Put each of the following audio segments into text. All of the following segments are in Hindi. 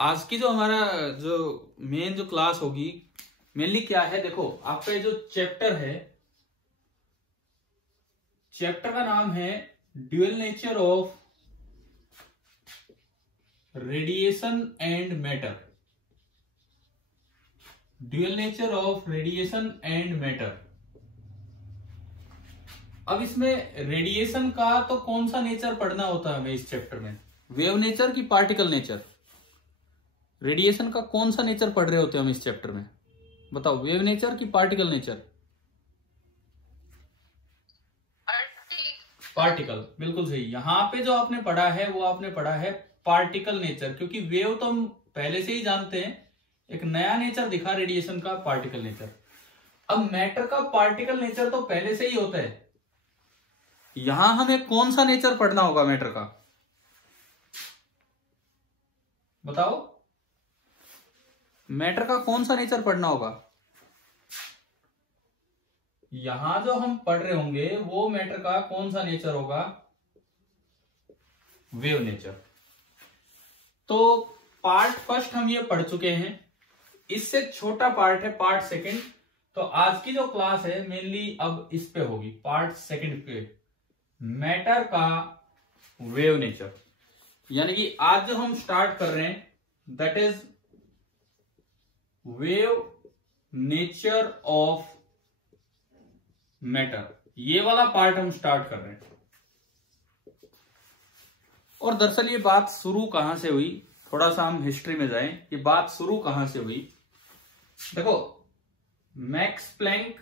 आज की जो हमारा जो मेन जो क्लास होगी मेनली क्या है, देखो आपका ये जो चैप्टर है, चैप्टर का नाम है dual nature of radiation and matter. Dual nature of radiation and matter. अब इसमें रेडिएशन का तो कौन सा नेचर पढ़ना होता है हमें इस चैप्टर में? वेव नेचर की पार्टिकल नेचर? रेडिएशन का कौन सा नेचर पढ़ रहे होते हैं हम इस चैप्टर में? बताओ, वेव नेचर की पार्टिकल नेचर? पार्टिकल, बिल्कुल सही। यहां पे जो आपने पढ़ा है वो आपने पढ़ा है पार्टिकल नेचर, क्योंकि वेव तो हम पहले से ही जानते हैं। एक नया नेचर दिखा रेडिएशन का, पार्टिकल नेचर। अब मैटर का पार्टिकल नेचर तो पहले से ही होता है। यहां हमें कौन सा नेचर पढ़ना होगा मैटर का? बताओ, मैटर का कौन सा नेचर पढ़ना होगा? यहां जो हम पढ़ रहे होंगे वो मैटर का कौन सा नेचर होगा? Wave nature. तो पार्ट फर्स्ट हम ये पढ़ चुके हैं। इससे छोटा पार्ट है पार्ट सेकंड। तो आज की जो क्लास है मेनली अब इस पे होगी, पार्ट सेकंड पे, मैटर का वेव नेचर। यानी कि आज जो हम स्टार्ट कर रहे हैं that is wave nature of matter. ये वाला पार्ट हम स्टार्ट कर रहे हैं। और दरअसल ये बात शुरू कहां से हुई, थोड़ा सा हम हिस्ट्री में जाएं। ये बात शुरू कहां से हुई? देखो, Max Planck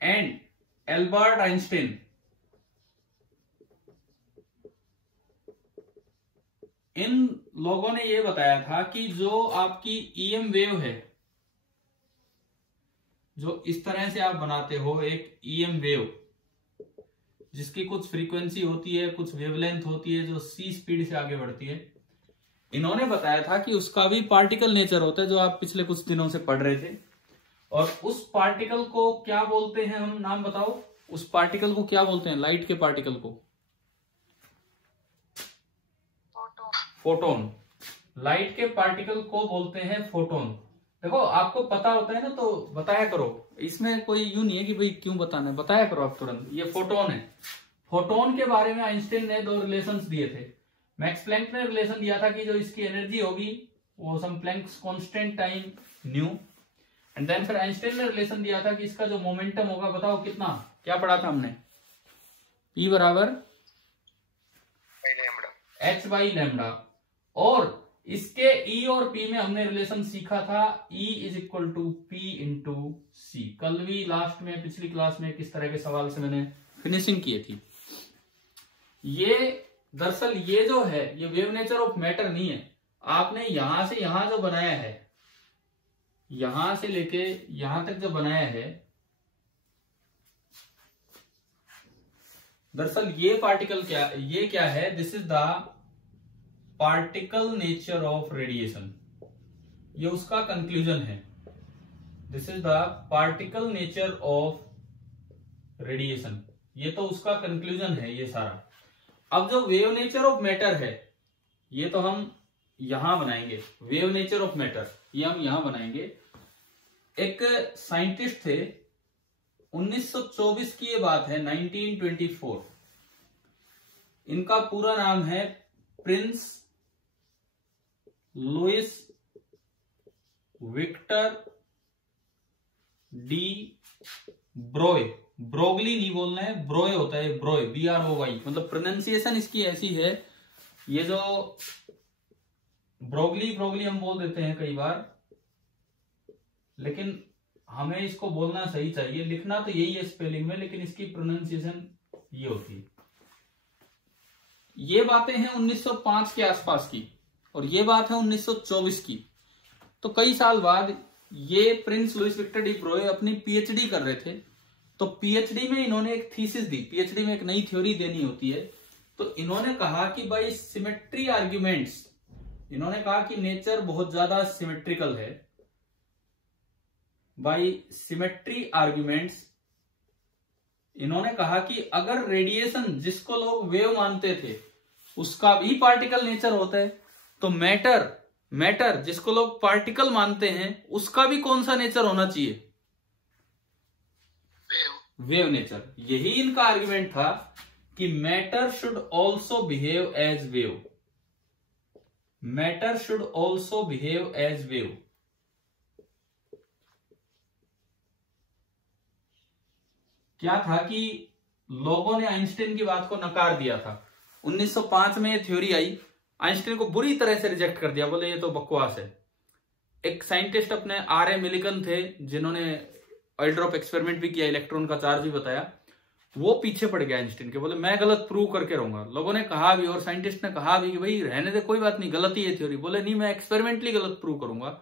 and Albert Einstein, इन लोगों ने यह बताया था कि जो आपकी ईएम वेव है, जो इस तरह से आप बनाते हो एक ईएम वेव, जिसकी कुछ फ्रीक्वेंसी होती है, कुछ वेवलेंथ होती है, जो सी स्पीड से आगे बढ़ती है, इन्होंने बताया था कि उसका भी पार्टिकल नेचर होता है, जो आप पिछले कुछ दिनों से पढ़ रहे थे। और उस पार्टिकल को क्या बोलते हैं हम? नाम बताओ, उस पार्टिकल को क्या बोलते हैं? लाइट के पार्टिकल को फोटोन। लाइट के पार्टिकल को बोलते हैं फोटोन। देखो, आपको पता होता है ना तो बताया करो, इसमें कोई यूं नहीं है कि भाई क्यों बताना है, बताया करो आप तुरंत। ये फोटोन है। फोटोन के बारे में आइंस्टीन ने दो रिलेशंस दिए थे। मैक्स प्लैंक ने रिलेशन दिया था कि जो इसकी एनर्जी होगी वो some Planck's constant time nu, and then फिर आइंस्टीन ने रिलेशन दिया था कि इसका जो मोमेंटम होगा, बताओ कितना? क्या पढ़ा था हमने? P बराबर h बाई लैम्डा। और इसके E और P में हमने रिलेशन सीखा था E is equal to P into c. कल भी लास्ट में, पिछली क्लास में किस तरह के सवाल से मैंने फिनिशिंग की थी। ये दरअसल ये जो है ये वेव नेचर ऑफ मैटर नहीं है। आपने यहां से यहां जो बनाया है, यहां से लेके यहां तक जो बनाया है, दरअसल ये पार्टिकल क्या, ये क्या है? This is the particle nature of radiation. ये उसका कंक्लूजन है। This is the particle nature of radiation. ये तो उसका कंक्लूजन है ये सारा। अब जो वेव नेचर ऑफ मैटर है ये तो हम यहां बनाएंगे। वेव नेचर ऑफ मैटर ये हम यहां बनाएंगे। एक साइंटिस्ट थे, 1924 की ये बात है, 1924। इनका पूरा नाम है Prince Louis Victor de Broglie. Broglie नहीं बोलना है, ब्रोय होता है, ब्रोय, BROY। मतलब प्रोनाउंसिएशन इसकी ऐसी है। ये जो ब्रोगली हम बोल देते हैं कई बार, लेकिन हमें इसको बोलना सही चाहिए। लिखना तो यही है स्पेलिंग में, लेकिन इसकी प्रोनाउंसिएशन ये होती है। ये बातें हैं 1905 के आसपास की, और ये बात है 1924 की। तो कई साल बाद ये प्रिंस लुइस विक्टर डी ब्रोय अपनी PhD कर रहे थे। तो PhD में इन्होंने एक थीसिस दी। PhD में एक नई थ्योरी देनी होती है। तो इन्होंने कहा कि बाई सिमेट्री आर्ग्यूमेंट्स, इन्होंने कहा कि नेचर बहुत ज्यादा सिमेट्रिकल है। बाई सिमेट्री आर्ग्यूमेंट्स इन्होंने कहा कि अगर रेडिएशन, जिसको लोग वेव मानते थे, उसका भी पार्टिकल नेचर होता है। तो मैटर जिसको लोग पार्टिकल मानते हैं उसका भी कौन सा नेचर होना चाहिए? Wave nature. यही इनका आर्गुमेंट था कि matter should also behave as wave, matter should also behave as wave. क्या था कि लोगों ने आइंस्टाइन की बात को नकार दिया था। 1905 में ये थ्योरी आई, आइंस्टाइन को बुरी तरह से रिजेक्ट कर दिया, बोले ये तो बकवास है। एक साइंटिस्ट अपने R.A. मिलिकन थे जिन्होंने ऑयल ड्रॉप एक्सपेरिमेंट भी किया, इलेक्ट्रॉन का चार्ज भी बताया, वो पीछे पड़ गया आइंस्टाइन के, बोले मैं गलत प्रूव करके रहूंगा। लोगों ने कहा भी और साइंटिस्ट ने कहा भी कि भाई रहने दे, कोई बात नहीं, गलत ही है थ्योरी। बोले नहीं, मैं एक्सपेरिमेंटली गलत प्रूव करूंगा।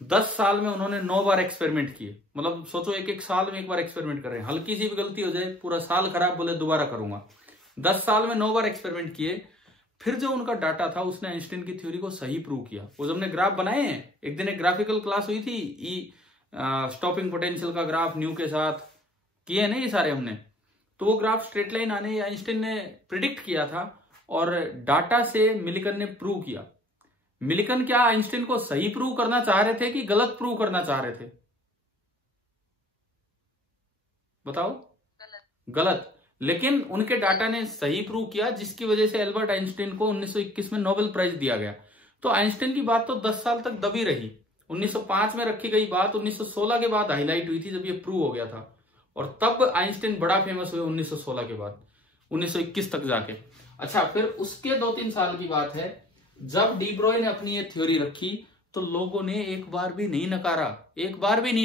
10 साल में उन्होंने 9 बार एक्सपेरिमेंट किए, मतलब सोचो एक साल में एक बार एक्सपेरिमेंट कर रहे हैं, हल्की सी भी गलती हो जाए पूरा साल खराब, बोले दोबारा करूंगा। 10 साल में 9 बार एक्सपेरिमेंट किए, फिर जो उनका डाटा था उसने आइंस्टाइन की थ्योरी को सही प्रूव किया। वो जब हमने ग्राफ बनाए हैं, एक दिन एक ग्राफिकल क्लास हुई थी, स्टॉपिंग पोटेंशियल का ग्राफ न्यू के साथ किए ना ये सारे हमने, तो वो ग्राफ स्ट्रेट लाइन आने आइंस्टाइन ने प्रिडिक्ट किया था और डाटा से मिलिकन ने प्रूव किया। मिलिकन क्या आइंस्टाइन को सही प्रूव करना चाह रहे थे कि गलत प्रूव करना चाह रहे थे? बताओ। गलत। लेकिन उनके डाटा ने सही प्रूव किया, जिसकी वजह से एल्बर्ट आइंस्टाइन को 1921 में नोबेल प्राइज दिया गया। तो आइंस्टाइन की बात तो 10 साल तक दबी रही। 1905 में रखी गई बात 1916 के बाद हाईलाइट हुई थी, जब ये प्रूव हो गया था, और तब आइंस्टाइन बड़ा फेमस हुए 1916 के बाद, 1921 तक जाके। अच्छा, फिर उसके 2-3 साल की बात है, जब डी ब्रॉय ने अपनी ये थ्योरी रखी तो लोगों ने एक बार भी नहीं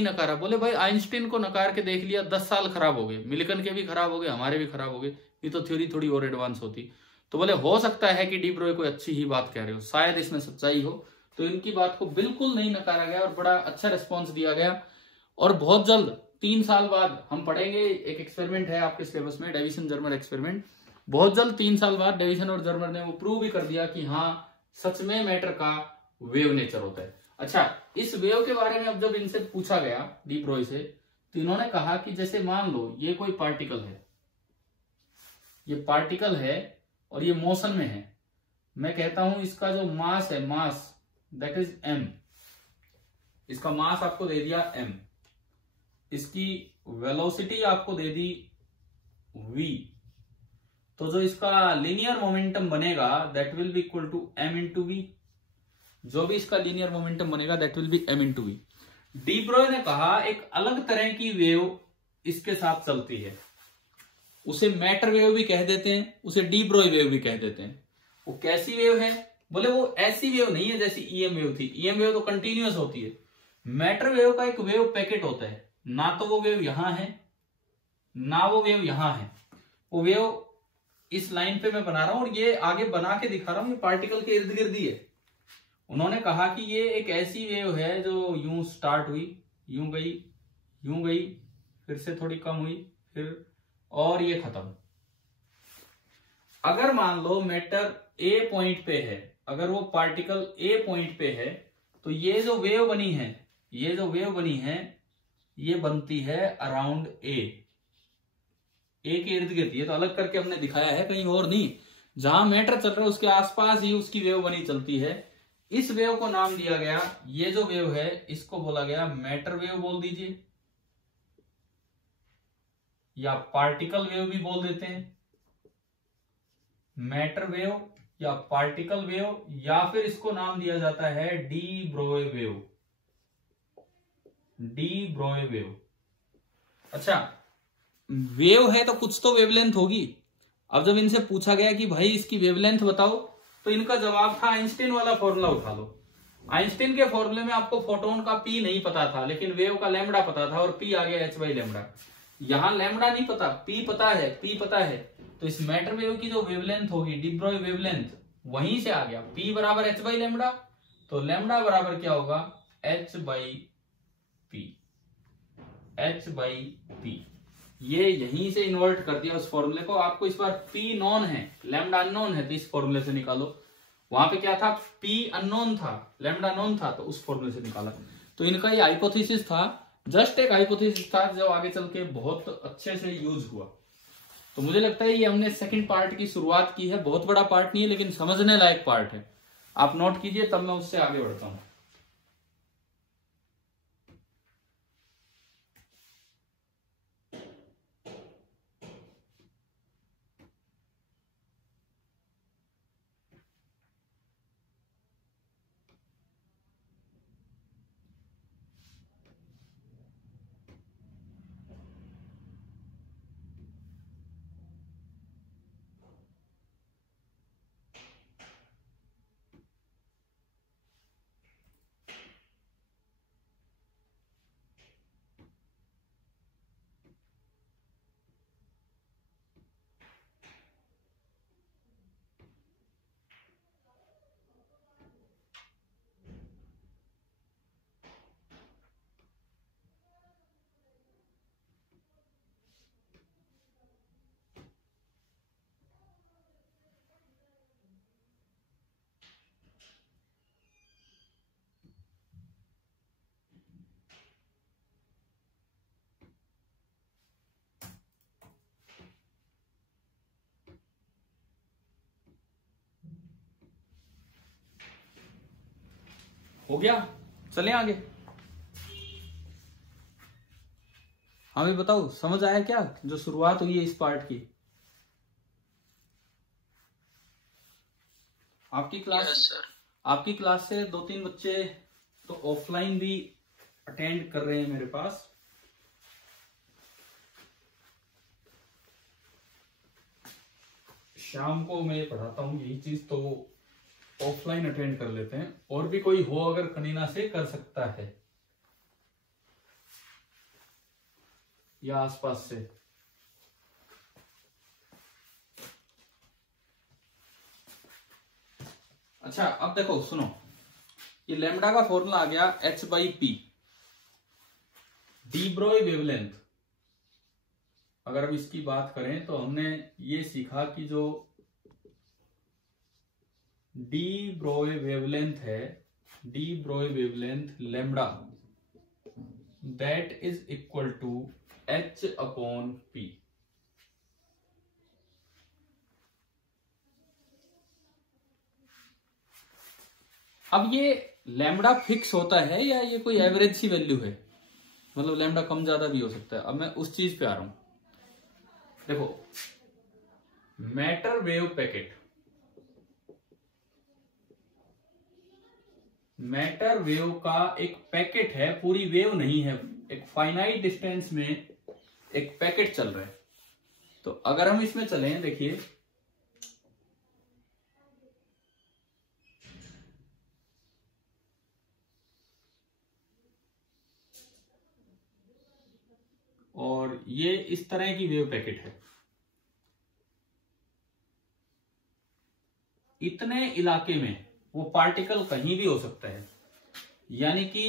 नकारा। बोले भाई आइंस्टाइन को नकार के देख लिया, 10 साल खराब हो गए, मिलिकन के भी खराब हो गए, हमारे भी खराब हो गए, ये तो थ्योरी थोड़ी और एडवांस होती। तो बोले हो सकता है कि डी ब्रॉय कोई अच्छी ही बात कह रहे हो, शायद इसमें सच्चाई हो। तो इनकी बात को बिल्कुल नहीं नकारा गया और बड़ा अच्छा रिस्पॉन्स दिया गया। और बहुत जल्द 3 साल बाद हम पढ़ेंगे, एक एक्सपेरिमेंट है आपके सिलेबस में, डेविसन जर्मर एक्सपेरिमेंट। बहुत जल्द 3 साल बाद डेविसन और जर्मर ने वो प्रूव भी कर दिया कि हाँ सच में मैटर का वेव नेचर होता है। अच्छा, इस वेव के बारे में अब जब इनसे पूछा गया डी ब्रॉय से, तो इन्होंने कहा कि जैसे मान लो ये कोई पार्टिकल है, ये पार्टिकल है और ये मोशन में है। मैं कहता हूं इसका जो मास है, मास दैट इज m, इसका मास आपको दे दिया m, इसकी वेलोसिटी आपको दे दी v, तो जो इसका लीनियर मोमेंटम बनेगा that will be equal to m into V. जो भी इसका लीनियर मोमेंटम बनेगा that will be m into V. De Broglie ने कहा एक अलग तरह की वेव इसके साथ चलती है, उसे मैटर वेव भी कह देते हैं, उसे डी ब्रॉय वेव भी कह देते हैं। वो कैसी वेव है? बोले वो ऐसी वेव नहीं है जैसी ईएम वेव थी, ईएम वेव तो कंटिन्यूअस होती है। मैटर वेव का एक वेव पैकेट होता है, ना तो वो वेव यहां है ना वो वेव यहां है, वो वेव इस लाइन पे मैं बना रहा हूं और ये आगे बना के दिखा रहा हूं, ये पार्टिकल के इर्द गिर्द ही है। उन्होंने कहा कि ये एक ऐसी वेव है जो यूं स्टार्ट हुई, यूं गई, फिर से थोड़ी कम हुई, फिर और ये खत्म। अगर मान लो मैटर ए पॉइंट पे है, अगर वो पार्टिकल ए पॉइंट पे है, तो ये जो वेव बनी है ये बनती है अराउंड ए के इर्द गिर्द। ये तो अलग करके हमने दिखाया है, कहीं और नहीं। जहां मैटर चल रहा है उसके आसपास ही उसकी वेव बनी चलती है। इस वेव को नाम दिया गया, ये जो वेव है इसको बोला गया मैटर वेव बोल दीजिए, या पार्टिकल वेव भी बोल देते हैं, मैटर वेव या पार्टिकल वेव, या फिर इसको नाम दिया जाता है डी ब्रॉय वेव। अच्छा, वेव है तो कुछ तो वेवलेंथ होगी। अब जब इनसे पूछा गया कि भाई इसकी वेवलेंथ बताओ, तो इनका जवाब था आइंस्टाइन वाला फॉर्मूला उठा लो। आइंस्टाइन के फॉर्मूले में आपको फोटोन का पी नहीं पता था, लेकिन वेव का लैम्बडा पता था और पी आ गया h बाई लैम्बडा। यहां लैम्बडा नहीं पता, पी पता है, तो इस मैटर वेव की जो वेवलेंथ होगी, डी ब्रॉय वेवलेंथ, वहीं से आ गया p बराबर h बाई लैम्बडा, तो लैम्बडा बराबर क्या होगा h बाई पी। ये यहीं से इन्वर्ट कर दिया उस फॉर्मूले को। आपको इस बार p नॉन है, लैम्बडा अननोन है, तो इस फॉर्मूले से निकालो। वहां पे क्या था, p अननोन था, लैम्बडा नोन था, तो उस फॉर्मूले से निकाला। तो इनका ये हाइपोथेसिस था, जस्ट एक हाइपोथेसिस था, जो आगे चल के बहुत अच्छे से यूज हुआ। तो मुझे लगता है ये हमने सेकंड पार्ट की शुरुआत की है, बहुत बड़ा पार्ट नहीं है लेकिन समझने लायक पार्ट है। आप नोट कीजिए, तब मैं उससे आगे बढ़ता हूं। हो गया, चले आगे। हाँ भाई बताओ, समझ आया क्या जो शुरुआत हुई है इस पार्ट की? आपकी क्लास आपकी क्लास से 2-3 बच्चे तो ऑफलाइन भी अटेंड कर रहे हैं मेरे पास। शाम को मैं पढ़ाता हूँ यही चीज, तो ऑफलाइन अटेंड कर लेते हैं। और भी कोई हो अगर कनीना से कर सकता है या आसपास से। अच्छा अब देखो सुनो, ये लैम्डा का फॉर्मूला आ गया h/p, डी ब्रोई वेवलेंथ। अगर अब इसकी बात करें तो हमने ये सीखा कि जो डी ब्रोई वेवलेंथ है, de Broglie wavelength lambda, that is equal to h/p। अब ये लैम्डा फिक्स होता है या ये कोई एवरेज सी वैल्यू है? मतलब लैम्डा कम ज्यादा भी हो सकता है। अब मैं उस चीज पे आ रहा हूं। देखो, matter wave packet, matter wave का एक पैकेट है, पूरी वेव नहीं है, एक फाइनाइट डिस्टेंस में एक पैकेट चल रहा है। तो अगर हम इसमें चलें, देखिए और ये इस तरह की वेव पैकेट है, इतने इलाके में वो पार्टिकल कहीं भी हो सकता है। यानी कि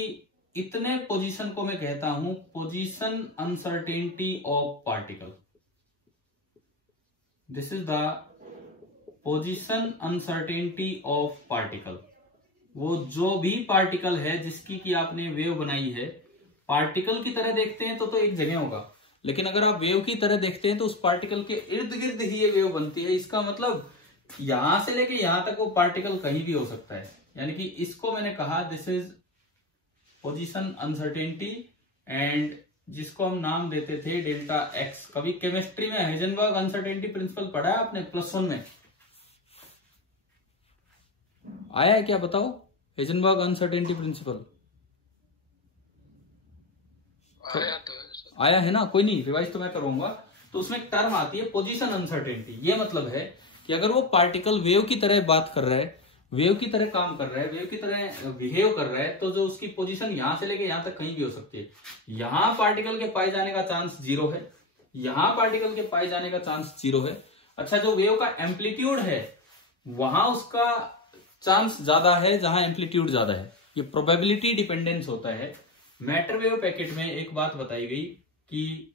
इतने पोजीशन को मैं कहता हूं position uncertainty of particle. This is the position uncertainty of particle. वो जो भी पार्टिकल है जिसकी कि आपने वेव बनाई है, पार्टिकल की तरह देखते हैं तो एक जगह होगा, लेकिन अगर आप वेव की तरह देखते हैं तो उस पार्टिकल के इर्द गिर्द ही ये वेव बनती है। इसका मतलब यहां से लेके यहां तक वो पार्टिकल कहीं भी हो सकता है। यानी कि इसको मैंने कहा this is position uncertainty, and जिसको हम नाम देते थे डेल्टा एक्स। कभी केमिस्ट्री में हाइजेनबर्ग अनसर्टेनिटी प्रिंसिपल पढ़ा है आपने +1 में? आया है क्या बताओ, हाइजेनबर्ग अनसर्टेनिटी प्रिंसिपल? आया है ना? कोई नहीं, रिवाइज तो मैं करूंगा। तो उसमें एक टर्म आती है पोजीशन अनसर्टेनिटी। ये मतलब है कि अगर वो पार्टिकल वेव की तरह बात कर रहा है, वेव की तरह काम कर रहा है, वेव की तरह बिहेव कर रहा है, तो जो उसकी पोजीशन यहां से लेके यहां तक कहीं भी हो सकती है। यहां पार्टिकल के पाए जाने का चांस 0 है, यहां पार्टिकल के पाए जाने का चांस 0 है। अच्छा, जो वेव का एम्पलीट्यूड है वहां उसका चांस ज्यादा है जहां एम्पलीट्यूड ज्यादा है। ये प्रोबेबिलिटी डिपेंडेंस होता है। मैटर वेव पैकेट में एक बात बताई गई कि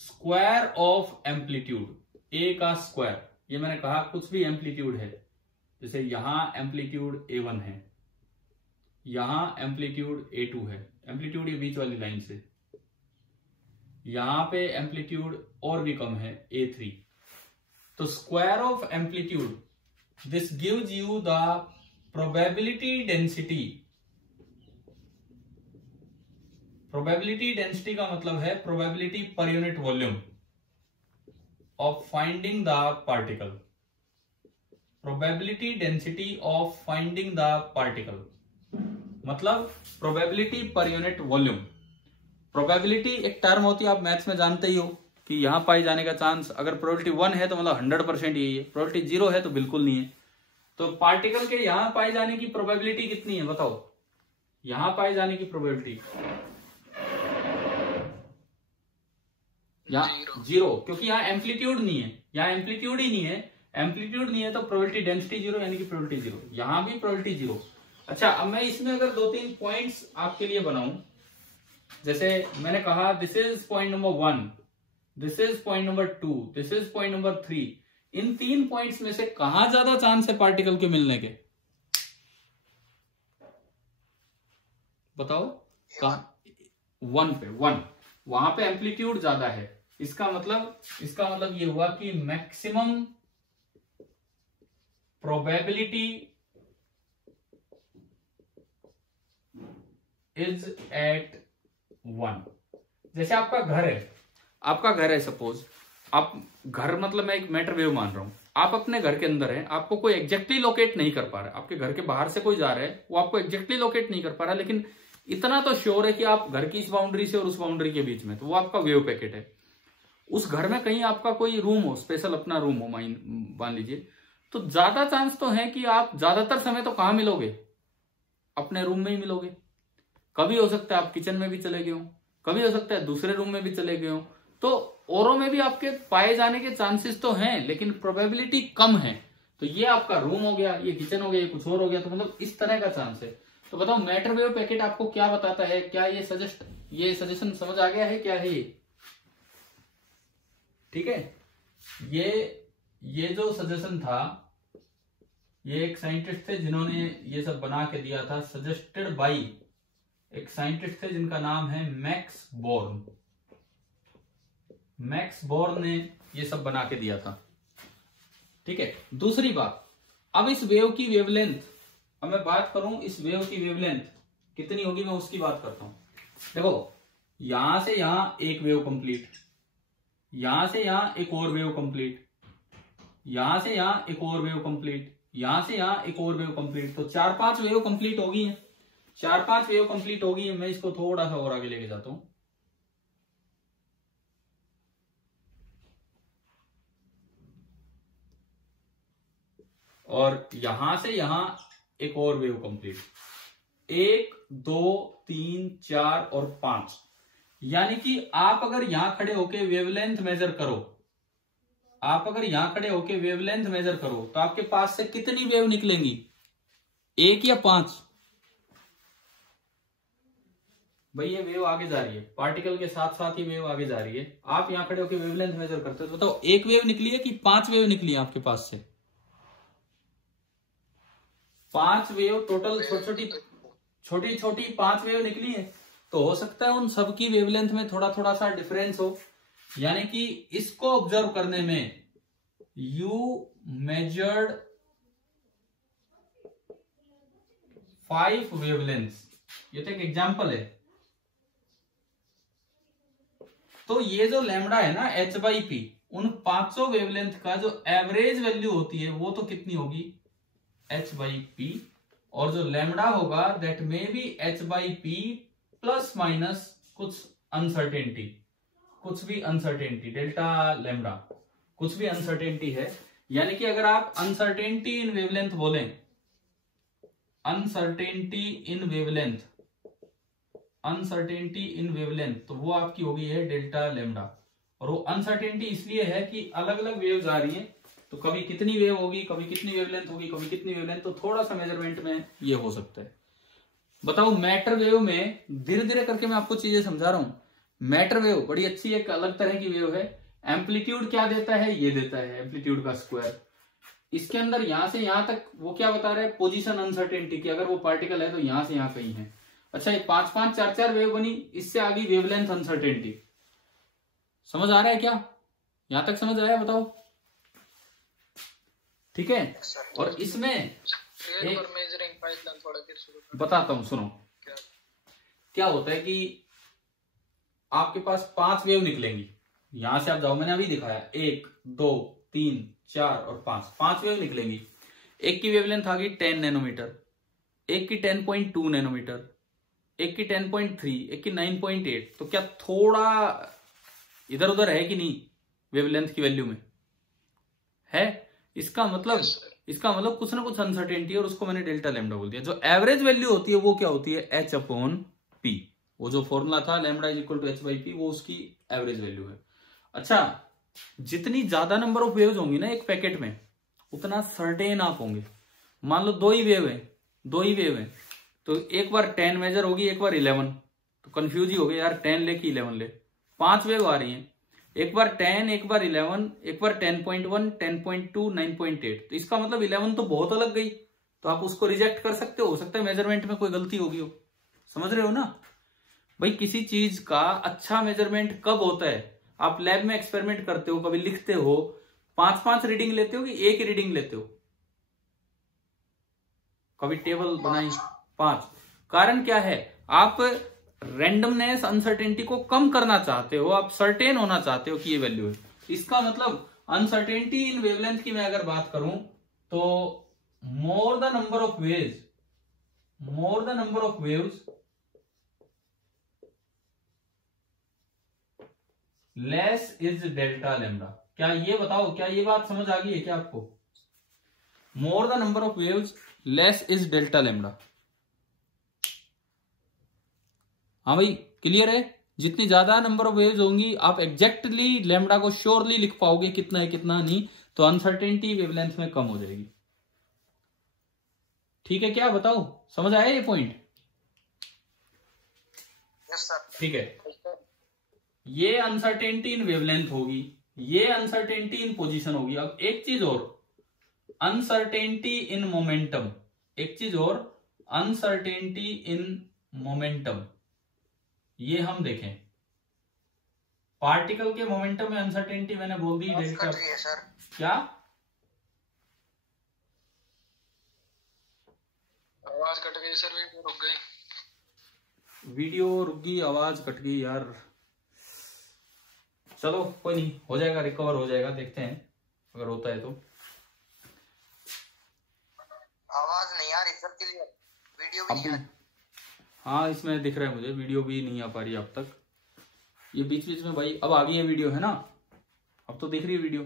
स्क्वायर ऑफ एम्पलीट्यूड, ए का स्क्वायर, ये मैंने कहा कुछ भी एम्पलीट्यूड है, जैसे यहां एम्पलीट्यूड A1 है, यहां एम्पलीट्यूड A2 है, एम्पलीट्यूड ये बीच वाली लाइन से, यहां पे एम्पलीट्यूड और भी कम है A3, तो square of amplitude this gives you the probability density. Probability density का मतलब है probability per unit volume of finding the particle. Probability density of finding the particle मतलब probability per unit volume. Probability एक टर्म होती है, आप मैथ्स में जानते ही हो कि यहां पाए जाने का चांस, अगर प्रोबेबिलिटी 1 है तो मतलब 100% यही है, प्रोबेबिलिटी 0 है तो बिल्कुल नहीं है। तो पार्टिकल के यहां पाए जाने की प्रोबेबिलिटी कितनी है बताओ? यहां पाए जाने की प्रोबेबिलिटी यहाँ 0, क्योंकि यहाँ एम्पलीट्यूड नहीं है, यहाँ एम्पलीट्यूड ही नहीं है। एम्पलीट्यूड नहीं है तो प्रोबेबिलिटी डेंसिटी 0 यानी कि प्रोबेबिलिटी 0, यहां भी प्रोबेबिलिटी 0। अच्छा, अब मैं इसमें अगर 2-3 पॉइंट्स आपके लिए बनाऊं, जैसे मैंने कहा this is point number 1, this is point number 2, this is point number 3। In 3 points में से कहां ज्यादा चांस है पार्टिकल के मिलने के? बताओ। कहा 1 पे, 1 वहां पे एम्पलीट्यूड ज्यादा है। इसका मतलब ये हुआ कि मैक्सिमम प्रोबेबिलिटी इज एट 1। जैसे आपका घर है सपोज, आप घर मतलब मैं एक मैटर वेव मान रहा हूं, आप अपने घर के अंदर हैं, आपको कोई एग्जैक्टली लोकेट नहीं कर पा रहा है, आपके घर के बाहर से कोई जा रहा है वो आपको एग्जैक्टली लोकेट नहीं कर पा रहा, लेकिन इतना तो श्योर है कि आप घर की इस बाउंड्री से और उस बाउंड्री के बीच में, तो वो आपका वेव पैकेट है। उस घर में कहीं आपका कोई रूम हो, स्पेशल अपना रूम हो मान लीजिए, तो ज्यादा चांस तो है कि आप ज्यादातर समय तो कहां मिलोगे? अपने रूम में ही मिलोगे। कभी हो सकता है आप किचन में भी चले गए हो, कभी हो सकता है दूसरे रूम में भी चले गए हो, तो औरों में भी आपके पाए जाने के चांसेस तो हैं, लेकिन प्रोबेबिलिटी कम है। तो ये आपका रूम हो गया, ये किचन हो गया, ये कुछ और हो गया, तो मतलब इस तरह का चांस है। तो बताओ मैटर वेव पैकेट आपको क्या बताता है? क्या ये सजेशन समझ आ गया है? क्या है ये? ठीक है, ये जो सजेशन था, ये एक साइंटिस्ट थे जिन्होंने ये सब बना के दिया था, सजेस्टेड बाई एक साइंटिस्ट थे जिनका नाम है मैक्स बोर्न। मैक्स बोर्न ने ये सब बना के दिया था। ठीक है, दूसरी बात, अब इस वेव की वेवलेंथ, अब मैं बात करूं इस वेव की वेवलेंथ कितनी होगी, मैं उसकी बात करता हूं। देखो, यहां से यहां एक वेव कंप्लीट, यहां से यहां एक और वेव कंप्लीट, यहां से यहां एक और वेव कंप्लीट, यहां से यहां एक और वेव कंप्लीट, तो 4-5 वेव कंप्लीट होगी है, 4-5 वेव कंप्लीट होगी है। मैं इसको थोड़ा सा और आगे लेके जाता हूं। और यहां से यहां एक और वेव कंप्लीट, 1, 2, 3, 4 और 5। यानी कि आप अगर यहां खड़े होके वेवलेंथ मेजर करो, आप अगर यहां खड़े होके वेवलेंथ मेजर करो, तो आपके पास से कितनी वेव निकलेंगी? 1 या 5? भाई ये वेव आगे जा रही है, पार्टिकल के साथ साथ ही वेव आगे जा रही है। आप यहां खड़े होकर वेवलेंथ मेजर करते हो, तो बताओ 1 वेव निकली है कि 5 वेव निकली है आपके पास से? 5 वेव टोटल, छोटी छोटी 5 वेव निकली है। तो हो सकता है उन सबकी वेवलेंथ में थोड़ा थोड़ा सा डिफरेंस हो, यानी कि इसको ऑब्जर्व करने में यू मेजर्ड 5 वेवलेंथ्स। ये तो एक एग्जांपल है। तो ये जो लैम्डा है ना h/p, उन 500 वेवलेंथ का जो एवरेज वैल्यू होती है वो तो कितनी होगी? h/p। और जो लैम्डा होगा that may be h/p plus minus कुछ अनसर्टेनिटी, कुछ भी अनसर्टेनिटी, डेल्टा लैम्डा, कुछ भी अनसर्टेनिटी है। यानी कि अगर आप अनसर्टेनिटी इन वेवलेंथ बोलें, अनसर्टेनिटी इन वेवलेंथ, अनसर्टेनिटी इन वेवलेंथ, तो वो आपकी होगी है डेल्टा लैम्डा। और वो अनसर्टेनिटी इसलिए है कि अलग अलग वेव्स आ रही हैं, तो कभी कितनी वेव होगी, कभी कितनी वेवलेंथ होगी, कभी कितनी वेवलेंथ, तो थोड़ा सा मेजरमेंट में ये हो सकता है। बताओ मैटर वेव में धीरे धीरे करके मैं आपको चीजें समझा रहा हूं। मैटर वेव बड़ी अच्छी एक अलग तरह की वेव है। एम्पलीट्यूड क्या देता है? ये देता है एम्पलीट्यूड का स्क्वायर। इसके अंदर यहां से यहां तक वो क्या बता रहा है? पोजीशन अनसर्टेनिटी की, अगर वो पार्टिकल है तो यहां से यहां कहीं है। अच्छा, ये 5-5, 4-4 वेव बनी, इससे आगे वेवलेंथ अनसर्टेनिटी। समझ आ रहा है क्या? यहां तक समझ आया? बताओ। ठीक है। और इसमें एक बताता हूं, सुनो। क्या होता है कि आपके पास 5 वेव निकलेंगी। यहां से आप जाओ, मैंने अभी दिखाया 1 2 3 4 और 5 वेव निकलेंगी। एक की वेवलेंथ आ गई 10 नैनोमीटर, एक की 10.2 नैनोमीटर, एक की 10.3, एक की 9.8। तो क्या थोड़ा इधर उधर है कि नहीं वेवलेंथ की वैल्यू में? है। इसका मतलब कुछ ना कुछ अनसर्टेनिटी है, और उसको मैंने डेल्टा लैम्डा बोल दिया। जो एवरेज वैल्यू होती है वो क्या होती है? H/P। वो जो फॉर्मूला था lambda is equal to H/P, वो उसकी एवरेज वैल्यू है। अच्छा, जितनी ज्यादा नंबर ऑफ वेव्स होंगी ना एक पैकेट में, उतना सर्टेन आप होंगे। मान लो 2 ही वेव है, तो एक बार 10 मेजर होगी, एक बार 11, तो कंफ्यूज ही हो गए यार, 10 ले कि 11 ले। 5 वेव आ रही हैं, एक बार 10, एक बार 11, एक बार 10.1, 10.2, 9.8। तो इसका मतलब 11 तो बहुत अलग गई, तो आप उसको रिजेक्ट कर सकते हो सकता है मेजरमेंट में कोई गलती होगी हो। समझ रहे हो ना भाई? किसी चीज का अच्छा मेजरमेंट कब होता है? आप लैब में एक्सपेरिमेंट करते हो, कभी लिखते हो, 5-5 रीडिंग लेते हो कि एक ही रीडिंग लेते हो? कभी टेबल बनाई 5। कारण क्या है? आप रैंडमनेस, अनसर्टेनिटी को कम करना चाहते हो, आप सर्टेन होना चाहते हो कि ये वैल्यू है। इसका मतलब अनसर्टेनिटी इन वेवलेंथ की मैं अगर बात करूं तो more the number of waves less is delta lambda. क्या ये बताओ, क्या ये बात समझ आ गई है क्या आपको? More the number of waves less is delta lambda. हाँ भाई, क्लियर है? जितनी ज्यादा नंबर ऑफ वेव्स होंगी, आप एग्जैक्टली लैम्डा को श्योरली लिख पाओगे कितना है कितना नहीं, तो अनसर्टेनिटी वेवलेंथ में कम हो जाएगी। ठीक है क्या? बताओ, समझ आया ये पॉइंट? Yes sir. ठीक है, ये अनसर्टेनिटी इन वेवलेंथ होगी, ये अनसर्टेनिटी इन पोजीशन होगी। अब एक चीज और, अनसर्टेनिटी इन मोमेंटम। एक चीज और, अनसर्टेनिटी इन मोमेंटम, ये हम देखें। पार्टिकल के मोमेंटम में अनसर्टेनिटी मैंने बोल दी डेल्टा। क्या आवाज कट गई सर, वीडियो रुक गई। वीडियो रुक गई, आवाज कट गई यार। चलो कोई नहीं, हो जाएगा, रिकवर हो जाएगा, देखते हैं अगर होता है तो। आवाज नहीं आ रही सर क्लियर, वीडियो भी नहीं आ रही। हाँ, इसमें दिख रहा है मुझे, वीडियो भी नहीं आ पा रही अब तक। ये बीच बीच में भाई, अब आ गई है वीडियो, है ना? अब तो दिख रही है वीडियो।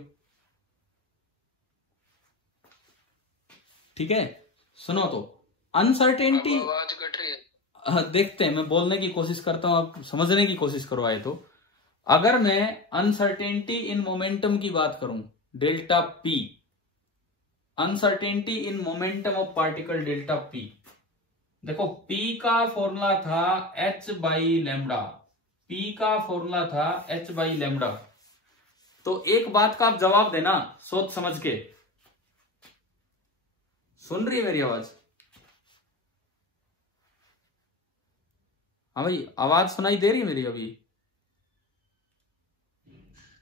ठीक है, सुनो तो, अनसर्टेनिटी आवाज कट रही है। देखते हैं, मैं बोलने की कोशिश करता हूं, आप समझने की कोशिश करवाए तो। अगर मैं अनसर्टेनिटी इन मोमेंटम की बात करूं, delta p, uncertainty in momentum of particle delta P. देखो, P का फॉर्मूला था H/λ, P का फॉर्मूला था H/λ। तो एक बात का आप जवाब देना सोच समझ के। सुन रही है मेरी आवाज? हाँ भाई, आवाज सुनाई दे रही है मेरी अभी?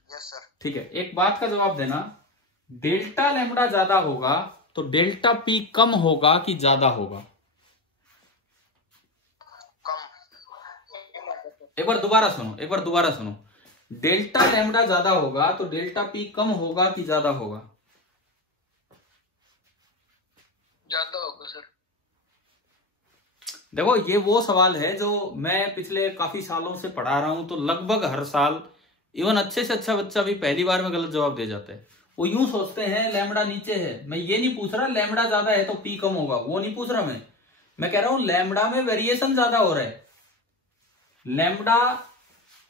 Yes sir. ठीक है, एक बात का जवाब देना, डेल्टा लैम्डा ज्यादा होगा तो डेल्टा पी कम होगा कि ज्यादा होगा? एक बार दोबारा सुनो, डेल्टा लैम्डा ज्यादा होगा तो डेल्टा पी कम होगा कि ज्यादा होगा? ज्यादा होगा सर। देखो, ये वो सवाल है जो मैं पिछले काफी सालों से पढ़ा रहा हूं, तो लगभग हर साल इवन अच्छे से अच्छा बच्चा भी पहली बार में गलत जवाब दे जाता है। वो यूं सोचते हैं लैम्डा नीचे है। मैं ये नहीं पूछ रहा लैम्डा ज्यादा है तो पी कम होगा, वो नहीं पूछ रहा मैं कह रहा हूं लैम्डा में वेरिएशन ज्यादा हो रहा है।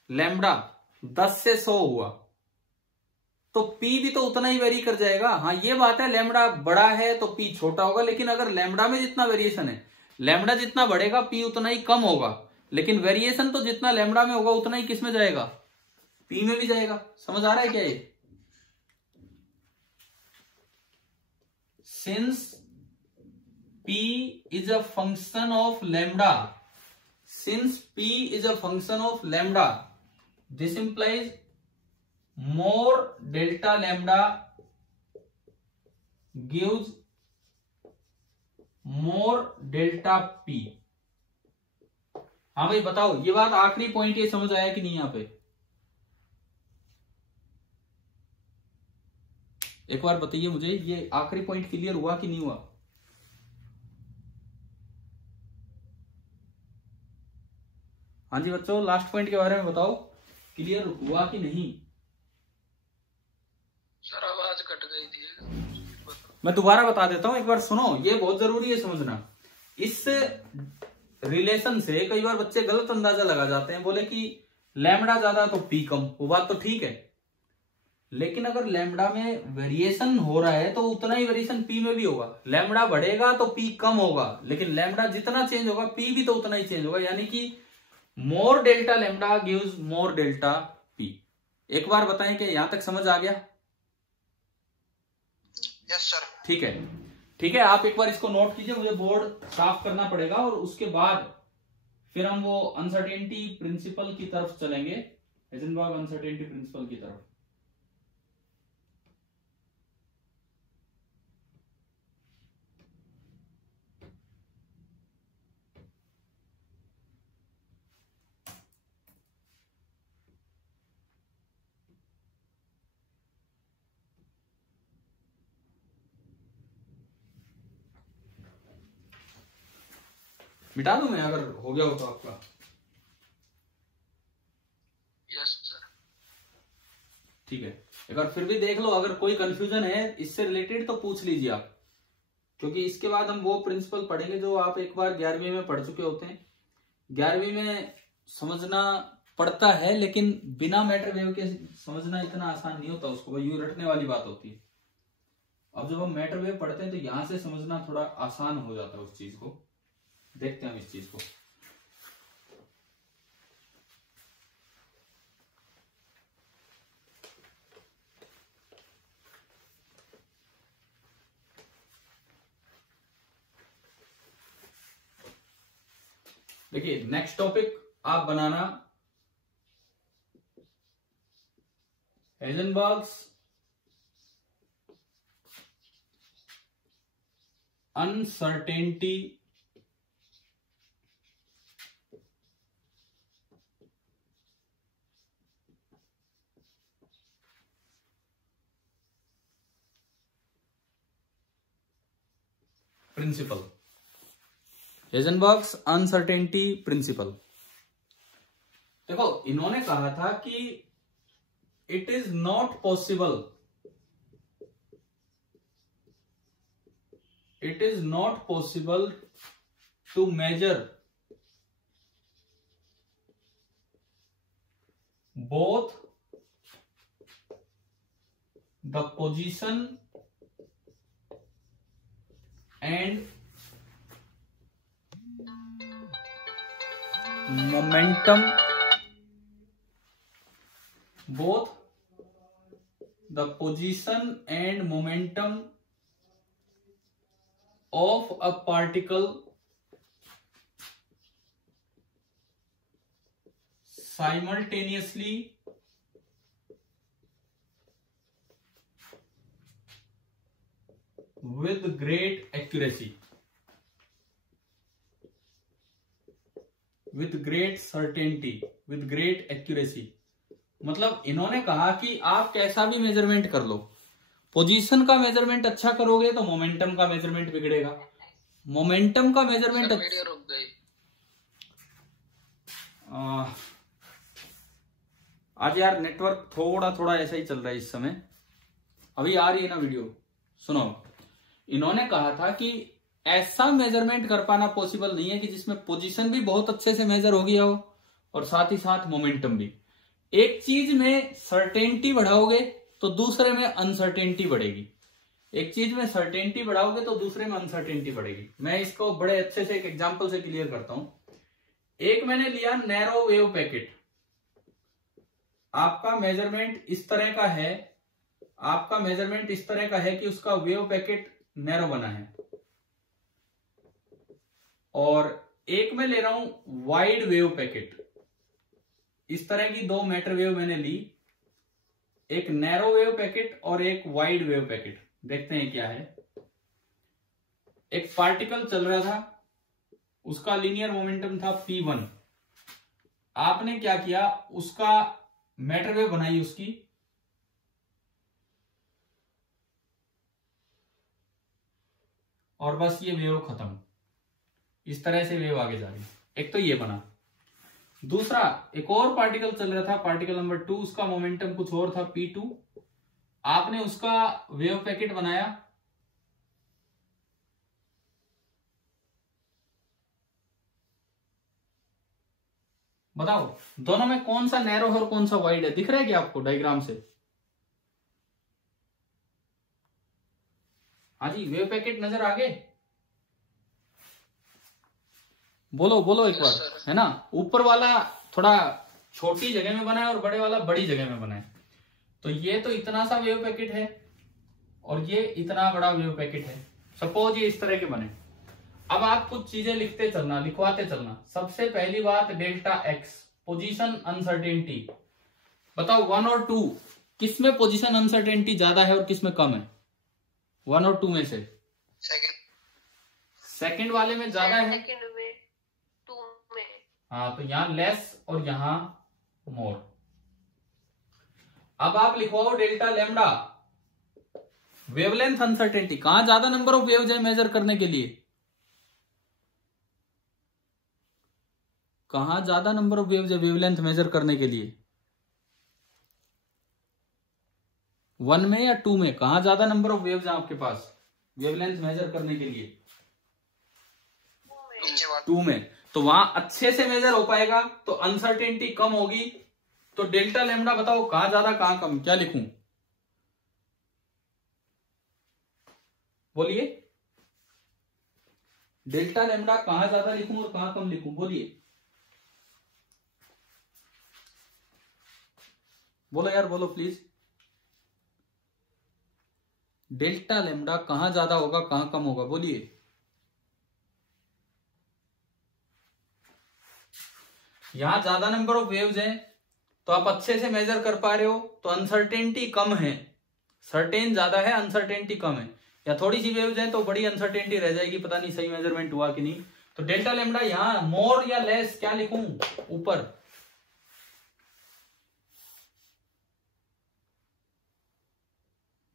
लैम्डा 10 से 100 हुआ तो पी भी तो उतना ही वेरी कर जाएगा। हाँ, ये बात है, लैम्डा बड़ा है तो पी छोटा होगा, लेकिन अगर लैम्डा में जितना वेरिएशन है, लैम्डा जितना बढ़ेगा पी उतना ही कम होगा, लेकिन वेरिएशन तो जितना लैम्डा में होगा उतना ही किस में जाएगा? पी में भी जाएगा। समझ आ रहा है क्या ये? Since P is a function of lambda, since P is a function of lambda, this implies more delta lambda gives more delta P. हाँ भाई बताओ, ये बात आखिरी पॉइंट ये समझ आया कि नहीं यहाँ पे? एक बार बताइए मुझे, ये आखिरी पॉइंट क्लियर हुआ कि नहीं हुआ? हाँ जी बच्चों, लास्ट पॉइंट के बारे में बताओ, क्लियर हुआ कि नहीं? सर आवाज कट गई थी। मैं दोबारा बता देता हूं, एक बार सुनो, ये बहुत जरूरी है समझना। इस रिलेशन से कई बार बच्चे गलत अंदाजा लगा जाते हैं, बोले कि लैम्डा ज्यादा तो पी कम। वो बात तो ठीक है, लेकिन अगर लैम्डा में वेरिएशन हो रहा है तो उतना ही वेरिएशन पी में भी होगा। लैम्डा बढ़ेगा तो पी कम होगा, लेकिन लैम्डा जितना चेंज होगा पी भी तो उतना ही चेंज होगा। यानी कि more delta lambda gives more delta p. एक बार बताएं कि यहां तक समझ आ गया? Yes sir. ठीक है, ठीक है, आप एक बार इसको नोट कीजिए, मुझे बोर्ड साफ करना पड़ेगा और उसके बाद फिर हम वो अनसर्टेनिटी प्रिंसिपल की तरफ चलेंगे, हाइजेनबर्ग अनसर्टेनिटी प्रिंसिपल की तरफ। मिटा दूं मैं अगर हो गया हो तो आपका? Yes sir. ठीक है, एक बार फिर भी देख लो, अगर कोई कंफ्यूजन है इससे रिलेटेड तो पूछ लीजिए आप, क्योंकि इसके बाद हम वो प्रिंसिपल पढ़ेंगे जो आप एक बार 11वीं में पढ़ चुके होते हैं। 11वीं में समझना पड़ता है, लेकिन बिना मैटर वेव के समझना इतना आसान नहीं होता, उसको यूं रटने वाली बात होती है। अब जब हम मैटर वेव पढ़ते हैं तो यहां से समझना थोड़ा आसान हो जाता है उस चीज को। देखते हैं हम इस चीज को। देखिए नेक्स्ट टॉपिक आप बनाना Heisenberg's uncertainty principle. Heisenberg's uncertainty principle. देखो इन्होंने कहा था कि it is not possible, it is not possible to measure both the position and momentum, both the position and momentum of a particle simultaneously with great accuracy, with great certainty, with great accuracy। मतलब इन्होंने कहा कि आप कैसा भी मेजरमेंट कर लो, पोजीशन का मेजरमेंट अच्छा करोगे तो मोमेंटम का मेजरमेंट बिगड़ेगा, मोमेंटम का मेजरमेंट वीडियो रुक गई। आज यार नेटवर्क थोड़ा थोड़ा ऐसा ही चल रहा है इस समय। अभी आ रही है ना वीडियो? सुनो, इन्होंने कहा था कि ऐसा मेजरमेंट कर पाना पॉसिबल नहीं है कि जिसमें पोजीशन भी बहुत अच्छे से मेजर हो गया हो और साथ ही साथ मोमेंटम भी। एक चीज में सर्टेनिटी बढ़ाओगे तो दूसरे में अनसर्टेनिटी बढ़ेगी, एक चीज में सर्टेनिटी बढ़ाओगे तो दूसरे में अनसर्टेनिटी बढ़ेगी। मैं इसको बड़े अच्छे से एक एग्जांपल से क्लियर करता हूं। एक मैंने लिया नैरो वेव पैकेट, आपका मेजरमेंट इस तरह का है, आपका मेजरमेंट इस तरह का है कि उसका वेव पैकेट नैरो बना है, और एक मैं ले रहा हूं वाइड वेव पैकेट। इस तरह की दो मैटर वेव मैंने ली, एक नैरो वेव पैकेट और एक वाइड वेव पैकेट। देखते हैं क्या है। एक पार्टिकल चल रहा था, उसका लीनियर मोमेंटम था p1। आपने क्या किया, उसका मैटर वेव बनाई उसकी, और बस ये वेव खत्म। इस तरह से वेव आगे जा रही है। एक तो ये बना। दूसरा, एक और पार्टिकल चल रहा था, पार्टिकल नंबर 2, उसका मोमेंटम कुछ और था p2। आपने उसका वेव पैकेट बनाया, बताओ दोनों में कौन सा नैरो है और कौन सा वाइड है? दिख रहा है क्या आपको डायग्राम से? हाँ जी, वेव पैकेट नजर आ गए? बोलो बोलो एक बार, है ना। ऊपर वाला थोड़ा छोटी जगह में बना है और बड़े वाला बड़ी जगह में बना है। तो ये तो इतना सा वेव पैकेट है और ये इतना बड़ा वेव पैकेट है। सपोज ये इस तरह के बने। अब आप कुछ चीजें लिखते चलना, लिखवाते चलना। सबसे पहली बात, डेल्टा एक्स, पोजीशन अनसर्टेनिटी। बताओ 1 और 2 किसमें पोजीशन अनसर्टेनिटी ज्यादा है और किसमें कम है? 1 और 2 में से सेकंड वाले में ज्यादा है। सेकंड में, 2 में। हाँ, तो यहां लेस और यहां मोर। अब आप लिखवाओ डेल्टा लैम्डा, वेवलेंथ अनसर्टेनिटी। कहां ज्यादा नंबर ऑफ वेव्स है मेजर करने के लिए? कहां ज्यादा नंबर ऑफ वेव्स है वेवलेंथ मेजर करने के लिए? 1 में या 2 में? कहां ज्यादा नंबर ऑफ वेव्स है आपके पास वेवलेंथ मेजर करने के लिए? 2 में। तो वहां अच्छे से मेजर हो पाएगा, तो अनसर्टेनिटी कम होगी। तो डेल्टा लैम्डा बताओ कहां ज्यादा कहां कम? क्या लिखूं? बोलिए, डेल्टा लैम्डा कहां ज्यादा लिखूं और कहां कम लिखूं? बोलिए, बोलो यार, बोलो प्लीज। डेल्टा लैम्डा कहां ज्यादा होगा कहां कम होगा? बोलिए। यहां ज्यादा नंबर ऑफ वेव्स हैं तो आप अच्छे से मेजर कर पा रहे हो, तो अनसर्टेनिटी कम है। सर्टेन ज्यादा है, अनसर्टेनिटी कम है। या थोड़ी सी वेव्स हैं तो बड़ी अनसर्टेनिटी रह जाएगी, पता नहीं सही मेजरमेंट हुआ कि नहीं। तो डेल्टा लैम्डा यहां मोर या लेस क्या लिखूं? ऊपर।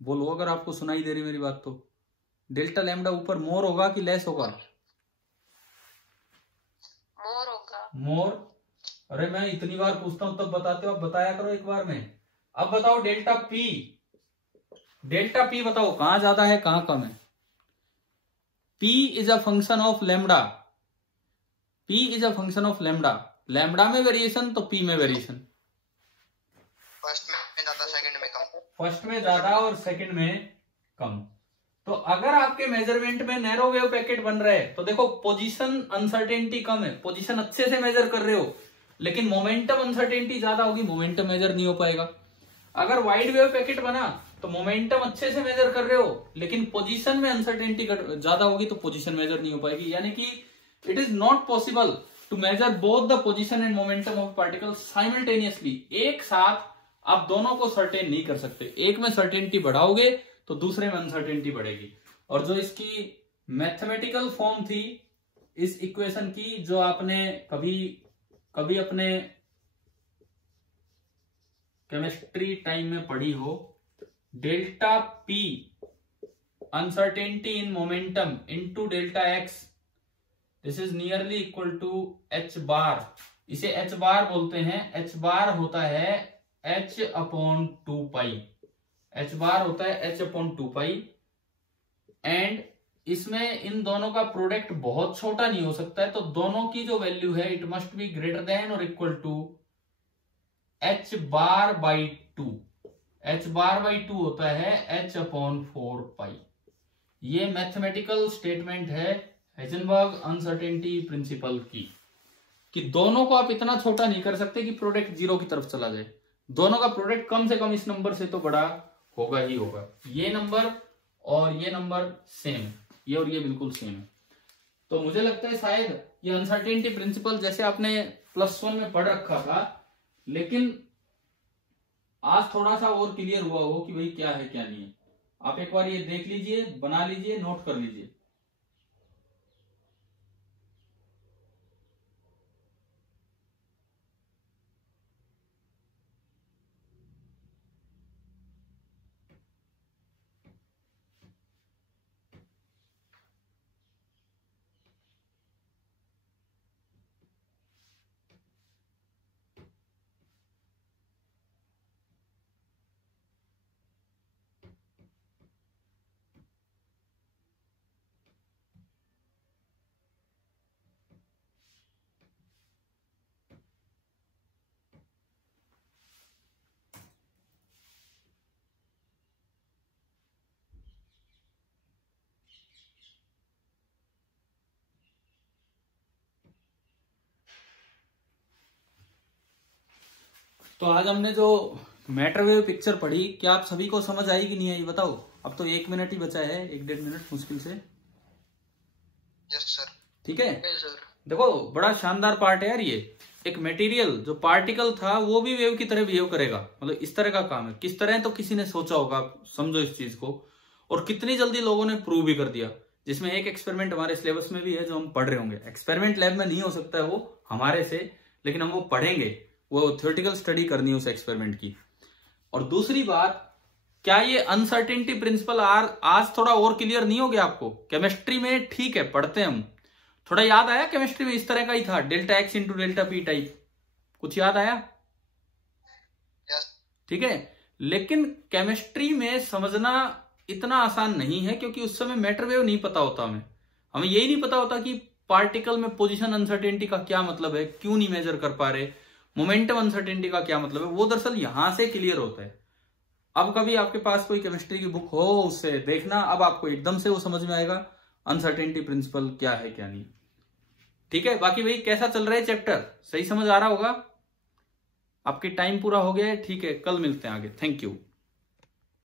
बोलो अगर आपको सुनाई दे रही मेरी बात तो। डेल्टा लैम्डा ऊपर मोर होगा कि लेस होगा? मोर होगा। मोर। अरे मैं इतनी बार पूछता हूं तब बताते हो, अब बताया करो एक बार में। अब बताओ डेल्टा पी, डेल्टा पी बताओ कहां ज्यादा है कहां कम है? P is a function of lambda, P is a function of lambda. Lambda में वेरिएशन तो P में वेरिएशन। फर्स्ट में ज्यादा, सेकंड में कम। फर्स्ट में ज्यादा और सेकंड में कम। तो अगर आपके मेजरमेंट में नैरो वेव पैकेट बन रहे हैं तो देखो पोजीशन अनसर्टेनिटी कम है, पोजीशन अच्छे से मेजर कर रहे हो, लेकिन मोमेंटम अनसर्टेनिटी ज्यादा होगी, मोमेंटम मेजर नहीं हो पाएगा। अगर वाइड वेव पैकेट बना तो मोमेंटम अच्छे से मेजर कर रहे हो, लेकिन पोजीशन में अनसर्टेनिटी ज्यादा होगी तो पोजीशन मेजर नहीं हो पाएगी। यानी कि it is not possible to measure both the position and momentum of particle simultaneously. एक साथ आप दोनों को सर्टेन नहीं कर सकते। एक में सर्टेनिटी बढ़ाओगे तो दूसरे में अनसर्टेनिटी बढ़ेगी। और जो इसकी मैथमेटिकल फॉर्म थी इस इक्वेशन की, जो आपने कभी कभी अपने केमिस्ट्री टाइम में पढ़ी हो, delta p uncertainty in momentum into delta x, this is nearly equal to h bar. इसे एच बार बोलते हैं। एच बार होता है h अपॉन 2 पाई। एच बार होता है h अपॉन 2 पाई। एंड इसमें इन दोनों का प्रोडक्ट बहुत छोटा नहीं हो सकता है, तो दोनों की जो वैल्यू है it must be greater than और equal to h bar by 2। h bar by 2 होता है h अपॉन 4 पाई। ये मैथमेटिकल स्टेटमेंट है हाइजेनबर्ग अनसर्टेनिटी प्रिंसिपल की, कि दोनों को आप इतना छोटा नहीं कर सकते कि प्रोडक्ट जीरो की तरफ चला जाए। दोनों का प्रोडक्ट कम से कम इस नंबर से तो बड़ा होगा ही होगा। ये नंबर और ये नंबर सेम, ये और ये बिल्कुल सेम है। तो मुझे लगता है शायद ये अनसर्टेनिटी प्रिंसिपल जैसे आपने +1 में पढ़ रखा था, लेकिन आज थोड़ा सा और क्लियर हुआ हो कि भाई क्या है क्या नहीं है। आप एक बार ये देख लीजिए, बना लीजिए, नोट कर लीजिए। तो आज हमने जो मैटर वेव पिक्चर पढ़ी, क्या आप सभी को समझ आई कि नहीं आई बताओ। अब तो 1 मिनट ही बचा है, 1-1.5 मिनट मुश्किल से। Yes sir. ठीक है यस सर। देखो बड़ा शानदार पार्ट है यार ये। एक मटेरियल जो पार्टिकल था वो भी वेव की तरह बिहेव करेगा, मतलब इस तरह का काम है। किस तरह तो किसी ने सोचा होगा, समझो इस चीज को। और कितनी जल्दी लोगों ने प्रूव भी कर दिया, जिसमें एक एक्सपेरिमेंट हमारे सिलेबस में भी है जो हम पढ़ रहे होंगे। एक्सपेरिमेंट लैब में नहीं हो सकता है वो हमारे से, लेकिन हम वो पढ़ेंगे, वो थ्योरेटिकल स्टडी करनी है उस एक्सपेरिमेंट की। और दूसरी बात, क्या ये अनसर्टेनिटी प्रिंसिपल आज थोड़ा और क्लियर नहीं हो गया आपको? केमिस्ट्री में ठीक है पढ़ते हैं हम, थोड़ा याद आया? केमिस्ट्री में इस तरह का ही था, delta x into delta P type, कुछ याद आया? ठीक है, लेकिन केमिस्ट्री में समझना इतना आसान नहीं है, क्योंकि उस समय मैटर वेव नहीं पता होता हमें यही नहीं पता होता कि पार्टिकल में पोजीशन अनसर्टेनिटी का क्या मतलब है, क्यों नहीं मेजर कर पा रहे, मोमेंटम अनसर्टेनिटी का क्या मतलब है, वो दरअसल यहां से क्लियर होता है। अब कभी आपके पास कोई केमिस्ट्री की बुक हो, उससे देखना, अब आपको एकदम से वो समझ में आएगा अनसर्टेनिटी प्रिंसिपल क्या है क्या नहीं। ठीक है, बाकी भाई कैसा चल रहा है चैप्टर, सही समझ आ रहा होगा? आपकी टाइम पूरा हो गया है, ठीक है, कल मिलते हैं आगे। Thank you.